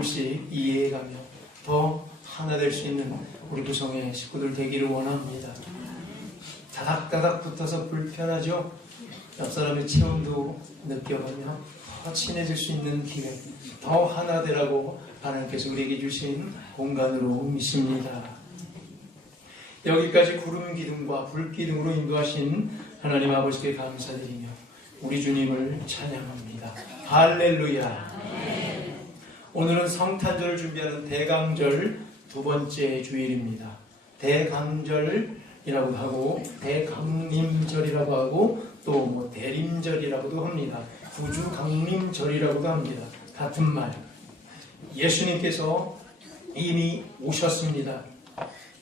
조금씩 이해해가며 더 하나 될 수 있는 우리 구성의 식구들 되기를 원합니다. 다닥다닥 붙어서 불편하죠? 옆 사람의 체온도 느껴가며 더 친해질 수 있는 기회, 더 하나 되라고 하나님께서 우리에게 주신 공간으로 믿습니다. 여기까지 구름 기둥과 불 기둥으로 인도하신 하나님 아버지께 감사드리며 우리 주님을 찬양합니다. 할렐루야. 오늘은 성탄절을 준비하는 대강절 두 번째 주일입니다. 대강절이라고 하고 대강림절이라고 하고 또 대림절이라고도 합니다. 구주강림절이라고도 합니다. 같은 말. 예수님께서 이미 오셨습니다.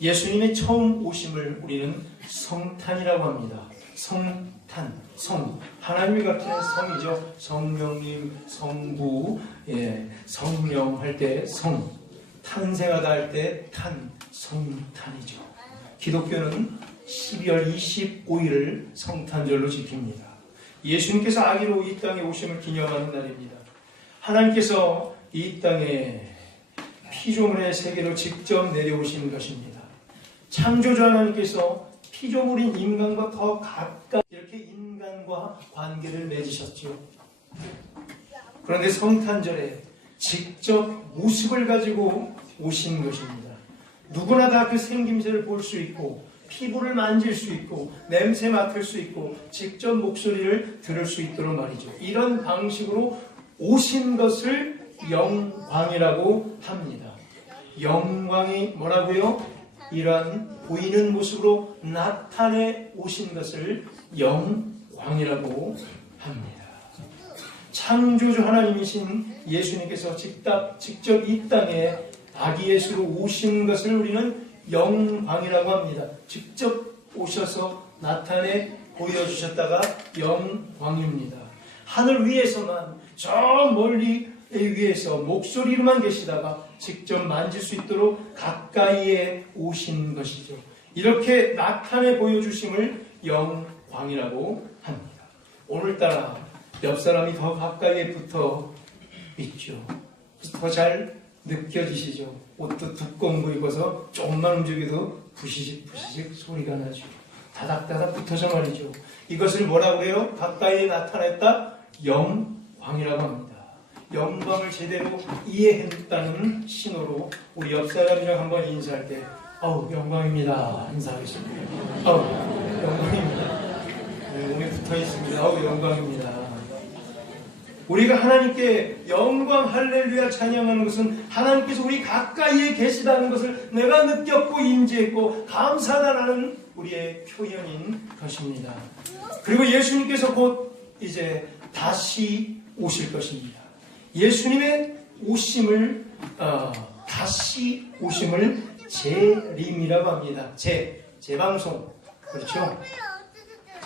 예수님의 처음 오심을 우리는 성탄이라고 합니다. 성탄, 성, 하나님이 가르치는 성이죠. 성령님, 성부, 성령 할 때 성, 탄생하다 할 때 탄, 성탄이죠. 기독교는 12월 25일을 성탄절로 지킵니다. 예수님께서 아기로 이 땅에 오심을 기념하는 날입니다. 하나님께서 이 땅에 피조물의 세계로 직접 내려오시는 것입니다. 창조주 하나님께서 피조물인 인간과 더 가까이 이렇게 인간과 관계를 맺으셨죠. 그런데 성탄절에 직접 모습을 가지고 오신 것입니다. 누구나 다 그 생김새를 볼 수 있고 피부를 만질 수 있고 냄새 맡을 수 있고 직접 목소리를 들을 수 있도록 말이죠. 이런 방식으로 오신 것을 영광이라고 합니다. 영광이 뭐라고요? 이러한 보이는 모습으로 나타내 오신 것을 영광이라고 합니다. 창조주 하나님이신 예수님께서 직접 이 땅에 아기 예수로 오신 것을 우리는 영광이라고 합니다. 직접 오셔서 나타내 보여주셨다가 영광입니다. 하늘 위에서만 저 멀리 위에서 목소리로만 계시다가 직접 만질 수 있도록 가까이에 오신 것이죠. 이렇게 나타내 보여주심을 영광이라고 합니다. 오늘따라 옆 사람이 더 가까이에 붙어 있죠. 더 잘 느껴지시죠. 옷도 두꺼운 거 입어서 조금만 움직여도 부시식 소리가 나죠. 다닥다닥 붙어서 말이죠. 이것을 뭐라고 해요? 가까이에 나타냈다? 영광이라고 합니다. 영광을 제대로 이해했다는 신호로 우리 옆 사람이랑 한번 인사할 때 영광입니다 인사하겠습니다. 영광입니다. 몸에 붙어 있습니다. 영광입니다. 우리가 하나님께 영광 할렐루야 찬양하는 것은 하나님께서 우리 가까이에 계시다는 것을 내가 느꼈고 인지했고 감사하다는 우리의 표현인 것입니다. 그리고 예수님께서 곧 이제 다시 오실 것입니다. 예수님의 오심을 다시 오심을 재림이라고 합니다. 재방송, 그렇죠?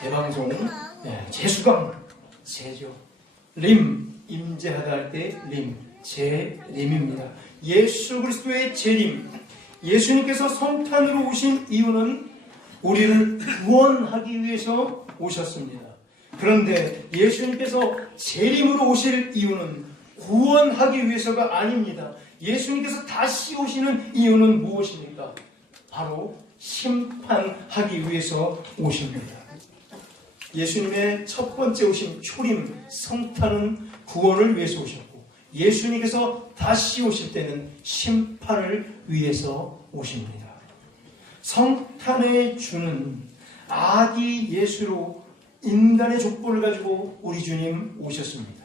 재방송, 재수강, 재죠. 림, 임재하다 할 때 림, 재림입니다. 예수 그리스도의 재림. 예수님께서 성탄으로 오신 이유는 우리를 구원하기 위해서 오셨습니다. 그런데 예수님께서 재림으로 오실 이유는 구원하기 위해서가 아닙니다. 예수님께서 다시 오시는 이유는 무엇입니까? 바로 심판하기 위해서 오십니다. 예수님의 첫 번째 오심 초림 성탄은 구원을 위해서 오셨고 예수님께서 다시 오실 때는 심판을 위해서 오십니다. 성탄의 주는 아기 예수로 인간의 족보를 가지고 우리 주님 오셨습니다.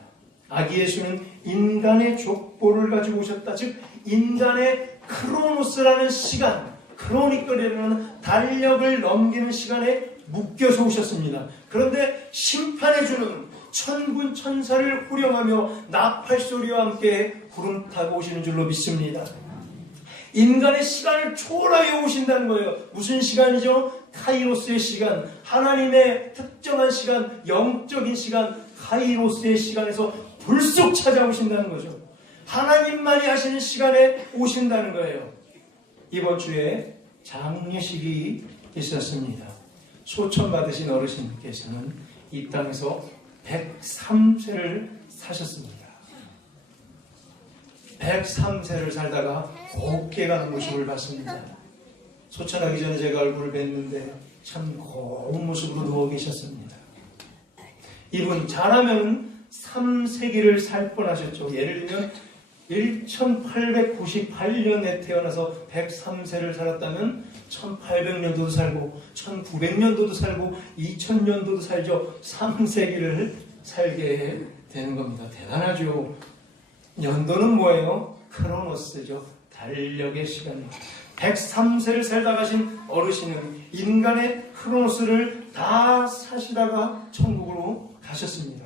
아기 예수는 인간의 족보를 가지고 오셨다. 즉 인간의 크로노스라는 시간, 크로니컬이라는 달력을 넘기는 시간에 묶여서 오셨습니다. 그런데 심판의 주는 천군 천사를 후령하며 나팔소리와 함께 구름 타고 오시는 줄로 믿습니다. 인간의 시간을 초월하여 오신다는 거예요. 무슨 시간이죠? 카이로스의 시간, 하나님의 특정한 시간, 영적인 시간, 카이로스의 시간에서 불쑥 찾아오신다는 거죠. 하나님만이 하시는 시간에 오신다는 거예요. 이번 주에 장례식이 있었습니다. 소천 받으신 어르신께서는 이 땅에서 103세를 사셨습니다. 103세를 살다가 곱게 가는 모습을 봤습니다. 소천하기 전에 제가 얼굴을 뵀는데 참 고운 모습으로 누워 계셨습니다. 이분 잘하면 3세기를 살 뻔하셨죠. 예를 들면 1898년에 태어나서 103세를 살았다면 1800년도도 살고 1900년도도 살고 2000년도도 살죠. 3세기를 살게 되는 겁니다. 대단하죠. 연도는 뭐예요? 크로노스죠. 달력의 시간이에요. 103세를 살다 가신 어르신은 인간의 크로노스를 다 사시다가 천국으로 가셨습니다.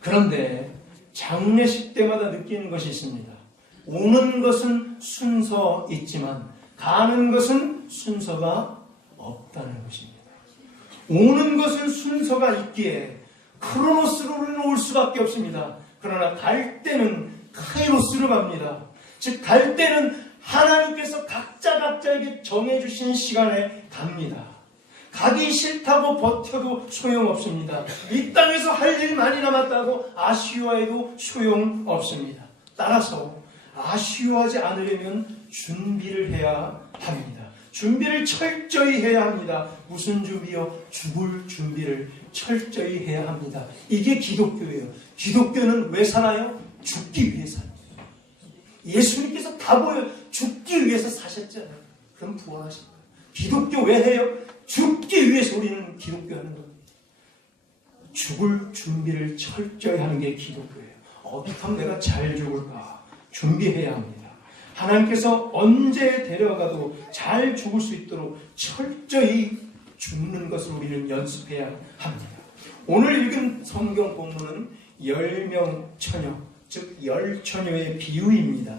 그런데 장례식 때마다 느끼는 것이 있습니다. 오는 것은 순서 있지만 가는 것은 순서가 없다는 것입니다. 오는 것은 순서가 있기에 크로노스로는 올 수밖에 없습니다. 그러나 갈 때는 카이로스로 갑니다. 즉 갈 때는 하나님께서 각자에게 정해주신 시간에 갑니다. 가기 싫다고 버텨도 소용없습니다. 이 땅에서 할 일 많이 남았다고 아쉬워해도 소용없습니다. 따라서 아쉬워하지 않으려면 준비를 해야 합니다. 준비를 철저히 해야 합니다. 무슨 준비요? 죽을 준비를 철저히 해야 합니다. 이게 기독교예요. 기독교는 왜 살아요? 죽기 위해 살아요. 예수님께서 다 보여 죽기 위해서 사셨잖아요. 그럼 부활하신 거예요. 기독교 왜 해요? 죽기 위해서 우리는 기독교 하는 겁니다. 죽을 준비를 철저히 하는 게 기독교예요. 어떻게 하면 내가 잘 죽을까? 준비해야 합니다. 하나님께서 언제 데려가도 잘 죽을 수 있도록 철저히 죽는 것을 우리는 연습해야 합니다. 오늘 읽은 성경 본문은 10명 처녀, 즉 10처녀의 비유입니다.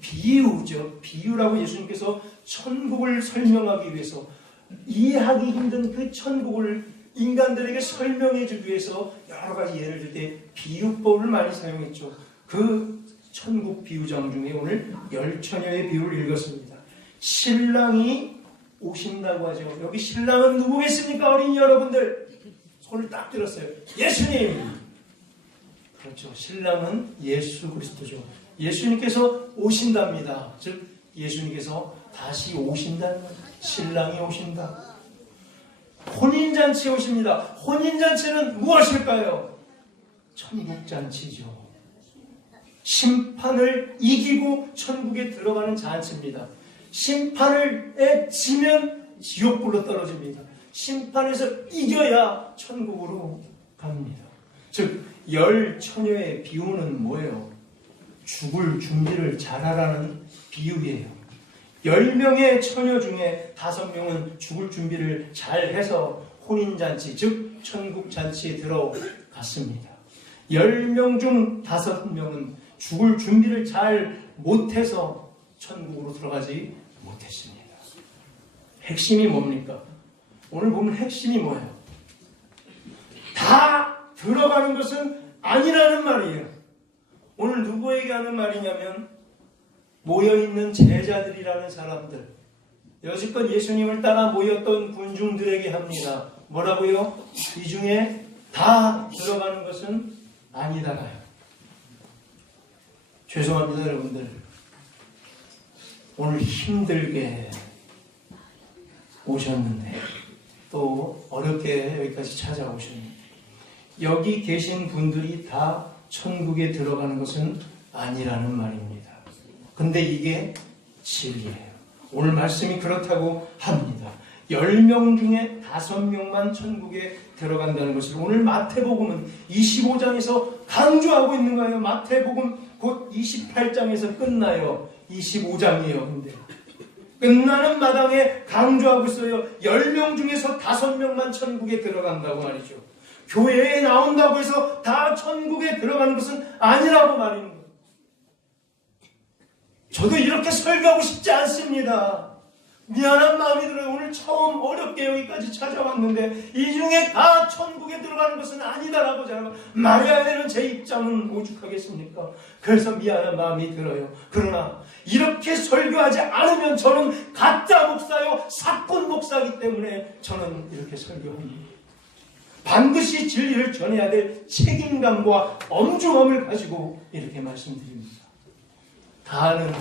비유죠. 비유라고 예수님께서 천국을 설명하기 위해서 이해하기 힘든 그 천국을 인간들에게 설명해 주기 위해서 여러 가지 예를 들 때 비유법을 많이 사용했죠. 그 천국 비유장 중에 오늘 10처녀의 비유를 읽었습니다. 신랑이 오신다고 하죠. 여기 신랑은 누구겠습니까? 어린이 여러분들 손을 딱 들었어요. 예수님. 그렇죠. 신랑은 예수 그리스도죠. 예수님께서 오신답니다. 즉 예수님께서 다시 오신다. 신랑이 오신다. 혼인잔치에 오십니다. 혼인잔치는 무엇일까요? 천국잔치죠. 심판을 이기고 천국에 들어가는 잔치입니다. 심판을 지면 지옥불로 떨어집니다. 심판에서 이겨야 천국으로 갑니다. 즉 10처녀의 비유는 뭐예요? 죽을 준비를 잘하라는 비유예요. 10명의 처녀 중에 5명은 죽을 준비를 잘해서 혼인잔치, 즉 천국잔치에 들어갔습니다. 10명 중 5명은 죽을 준비를 잘 못해서 천국으로 들어가지 못했습니다. 핵심이 뭡니까? 오늘 보면 핵심이 뭐예요? 다 들어가는 것은 아니라는 말이에요. 오늘 누구에게 하는 말이냐면 모여있는 제자들이라는 사람들, 여지껏 예수님을 따라 모였던 군중들에게 합니다. 뭐라고요? 이 중에 다 들어가는 것은 아니다가요. 죄송합니다 여러분들. 오늘 힘들게 오셨는데 또 어렵게 여기까지 찾아오셨는데 여기 계신 분들이 다 천국에 들어가는 것은 아니라는 말입니다. 근데 이게 진리예요. 오늘 말씀이 그렇다고 합니다. 10명 중에 5명만 천국에 들어간다는 것을 오늘 마태복음은 25장에서 강조하고 있는 거예요. 마태복음 곧 28장에서 끝나요. 25장이에요. 근데 끝나는 마당에 강조하고 있어요. 10명 중에서 5명만 천국에 들어간다고 말이죠. 교회에 나온다고 해서 다 천국에 들어가는 것은 아니라고 말하는 거예요. 저도 이렇게 설교하고 싶지 않습니다. 미안한 마음이 들어요. 오늘 처음 어렵게 여기까지 찾아왔는데 이 중에 다 천국에 들어가는 것은 아니다라고 제가 말해야 되는 제 입장은 오죽하겠습니까? 그래서 미안한 마음이 들어요. 그러나 이렇게 설교하지 않으면 저는 가짜 목사요, 사건 목사이기 때문에 저는 이렇게 설교합니다. 반드시 진리를 전해야 될 책임감과 엄중함을 가지고 이렇게 말씀드립니다. 다는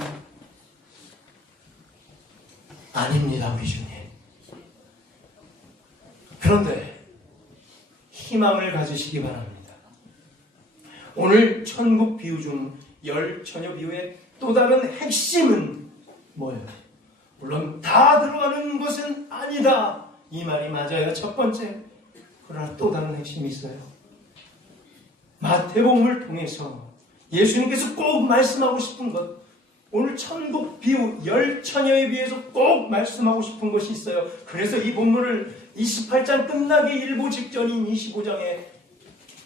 아닙니다, 우리 주님. 그런데 희망을 가지시기 바랍니다. 오늘 천국 비유 중 열 처녀 비유의 또 다른 핵심은 뭐예요? 물론 다 들어가는 것은 아니다, 이 말이 맞아요, 첫 번째. 그러나 또 다른 핵심이 있어요. 마태복음을 통해서 예수님께서 꼭 말씀하고 싶은 것, 오늘 천국 비유 열 처녀에 비해서 꼭 말씀하고 싶은 것이 있어요. 그래서 이 본문을 28장 끝나기 일부 직전인 25장에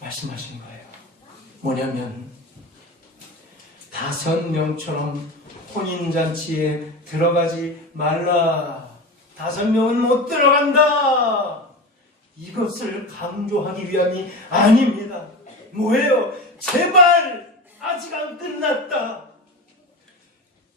말씀하신 거예요. 뭐냐면 5명처럼 혼인잔치에 들어가지 말라. 5명은 못 들어간다. 이것을 강조하기 위함이 아닙니다. 뭐예요? 제발 아직 안 끝났다.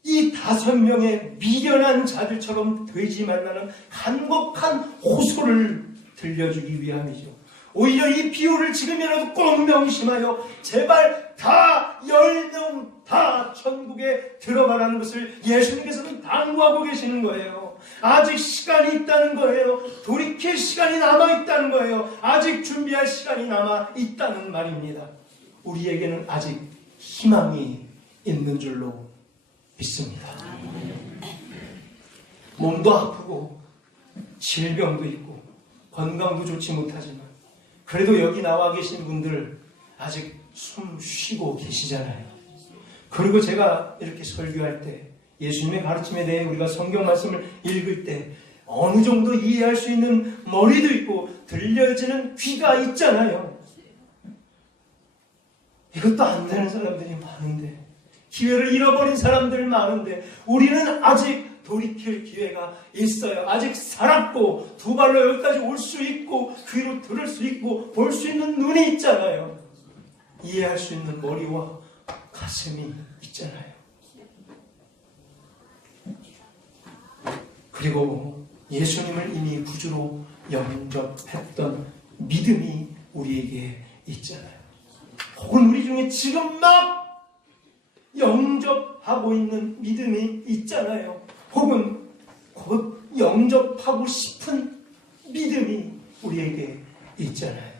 이 5명의 미련한 자들처럼 되지 말라는 간곡한 호소를 들려주기 위함이죠. 오히려 이 비유를 지금이라도 꼭 명심하여 제발 다 10명 다 천국에 들어가라는 것을 예수님께서는 당부하고 계시는 거예요. 아직 시간이 있다는 거예요. 돌이킬 시간이 남아있다는 거예요. 아직 준비할 시간이 남아있다는 말입니다. 우리에게는 아직 희망이 있는 줄로 믿습니다. 몸도 아프고 질병도 있고 건강도 좋지 못하지만 그래도 여기 나와 계신 분들 아직 숨 쉬고 계시잖아요. 그리고 제가 이렇게 설교할 때 예수님의 가르침에 대해 우리가 성경 말씀을 읽을 때 어느 정도 이해할 수 있는 머리도 있고 들려지는 귀가 있잖아요. 이것도 안 되는 사람들이 많은데, 기회를 잃어버린 사람들 많은데 우리는 아직 돌이킬 기회가 있어요. 아직 살았고 두 발로 여기까지 올 수 있고 귀로 들을 수 있고 볼 수 있는 눈이 있잖아요. 이해할 수 있는 머리와 가슴이 있잖아요. 그리고 예수님을 이미 구주로 영접했던 믿음이 우리에게 있잖아요. 혹은 우리 중에 지금 막 영접하고 있는 믿음이 있잖아요. 혹은 곧 영접하고 싶은 믿음이 우리에게 있잖아요.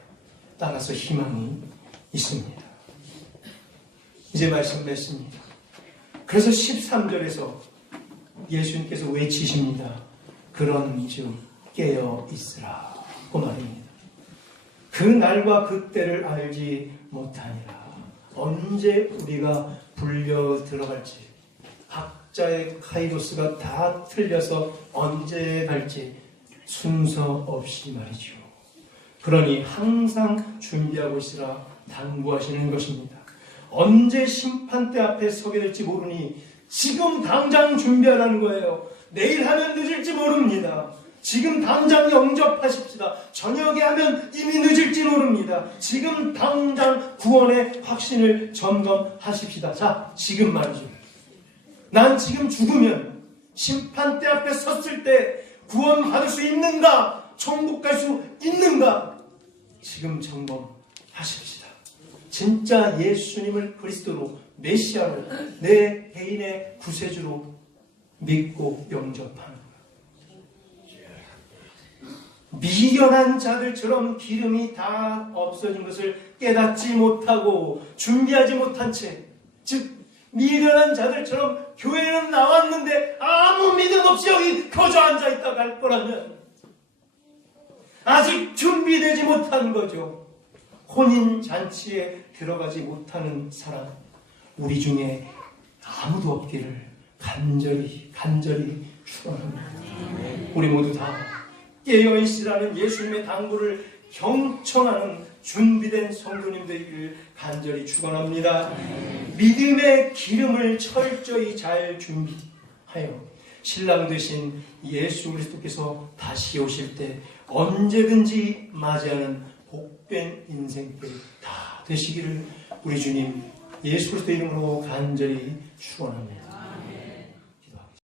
따라서 희망이 있습니다. 이제 말씀 맺습니다. 그래서 13절에서 예수님께서 외치십니다. 그런즉 깨어 있으라고 말입니다. 그 날과 그 때를 알지 못하니라. 언제 우리가 불려 들어갈지, 각자의 카이로스가 다 틀려서 언제 갈지 순서 없이 말이죠. 그러니 항상 준비하고 있으라 당부하시는 것입니다. 언제 심판대 앞에 서게 될지 모르니 지금 당장 준비하라는 거예요. 내일 하면 늦을지 모릅니다. 지금 당장 영접하십시다. 저녁에 하면 이미 늦을지 모릅니다. 지금 당장 구원의 확신을 점검하십시다. 자, 지금 말이죠. 난 지금 죽으면 심판대 앞에 섰을 때 구원 받을 수 있는가? 천국 갈 수 있는가? 지금 점검하십시다. 진짜 예수님을 그리스도로, 메시아로, 내 개인의 구세주로 믿고 영접하는 것. 미련한 자들처럼 기름이 다 없어진 것을 깨닫지 못하고 준비하지 못한 채, 즉 미련한 자들처럼 교회는 나왔는데 아무 믿음 없이 여기 거저 앉아있다 갈 거라면 아직 준비되지 못한 거죠. 혼인잔치에 들어가지 못하는 사람, 우리 중에 아무도 없기를 간절히 축원합니다. 우리 모두 다 깨어있으라는 예수님의 당부를 경청하는 준비된 성도님 되기를 간절히 축원합니다. 믿음의 기름을 철저히 잘 준비하여 신랑 되신 예수 그리스도께서 다시 오실 때 언제든지 맞이하는 복된 인생길 다 되시기를 우리 주님 예수 그리스도 이름으로 간절히 축원합니다.